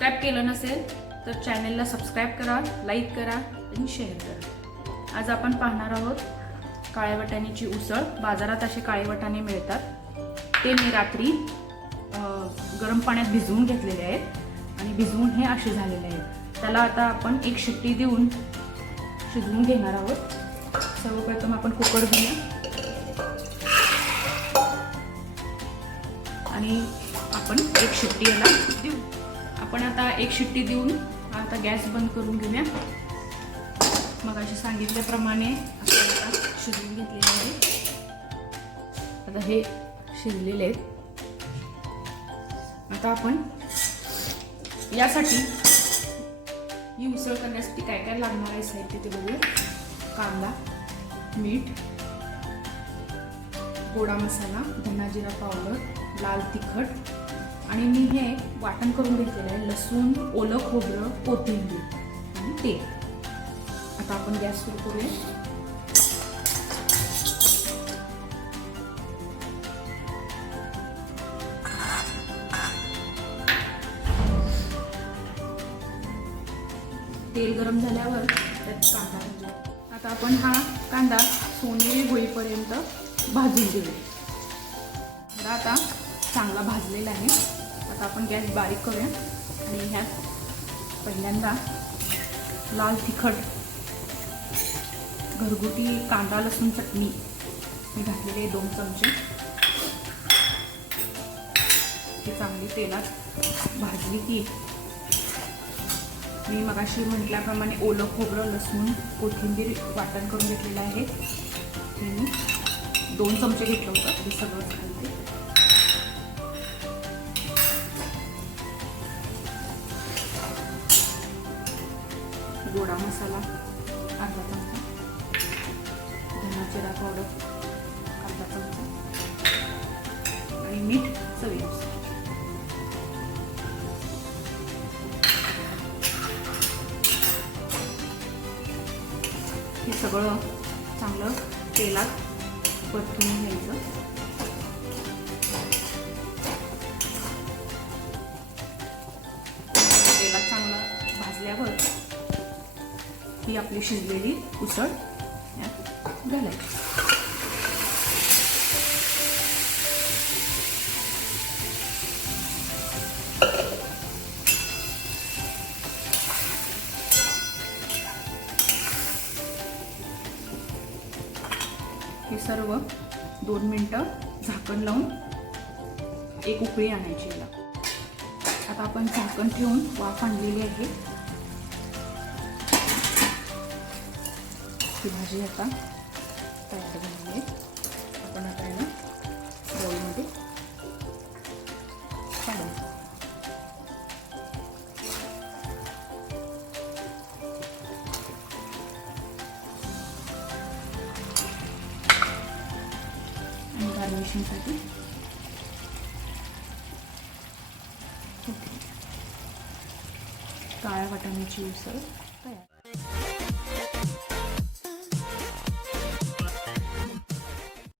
Subscribe केलं नसेल तर चॅनलला सबस्क्राईब करा, लाईक करा आणि शेअर करा. आज आपण पाहणार आहोत काळ्या वाटाण्याची उसळ. बाजारात असे काळे वाटाणे मिळतात. ते मी रात्री गरम पाण्यात भिजवून घेतलेले आहेत आणि भिजवून हे असे झालेले आहेत. त्याला आता आपण एक शिट्टी देऊन शिजवून घेणार आहोत. सर्वप्रथम आपण कुकर घेऊया आणि आपण एक शिट्टी याला देऊ. आपण आता एक शिट्टी देऊन आता गॅस बंद करून घेऊया. मग असे सांगितल्याप्रमाणे आपण आता शिजवून घेतलेले आहे. आता हे शिजलेले आहेत. आता आपण यासाठी ही उसळ करण्यासाठी काय काय लागणार आहे साहित्य ते बघूया. कांदा, मीठ, गोडा मसाला, धना जिरा पावडर, लाल तिखट आणि मी हे वाटण करून घेतलेलं आहे. लसूण, ओलं खोबरं, कोथिंबीर आणि तेल. आता आपण गॅस सुरू करूया. तेल गरम झाल्यावर त्यात कांदा घालूया. आता आपण हा कांदा सोनेरी होईपर्यंत भाजून घेऊया. तर आता चांगला भाजलेला आहे. आता आपण गॅस बारीक करूया आणि ह्यात पहिल्यांदा लाल तिखट, घरगुती कांदा लसूण चटणी मी घातलेली आहे 2 चमचे. ती चांगली तेलात भाजली की मी मगाशी म्हटल्याप्रमाणे ओलं खोबरं, लसूण, कोथिंबीर वाटण करून घेतलेलं आहे. ते मी 2 चमचे घेतलं होतं. ते सगळं घालते. गोडा मसाला अर्धा चमचा, धना जिरा पावडर अर्धा चमचा आणि मीठ चवीनुसार. हे सगळं चांगलं तेलात परतून घ्यायचं. तेलात चांगलं भाजल्यावर ही आपली शिजलेली उसळ यात घालायची. हे सर्व 2 मिनिटं झाकण लावून एक उकळी आणायची याला. आता आपण झाकण ठेवून वाफ आणलेली आहे. ही भाजी आता तयार झाली आहे. आपण आता याला बोलमध्ये काढू. गार्निशिंगसाठी काळ्या वाटाण्याची उसळ तयार.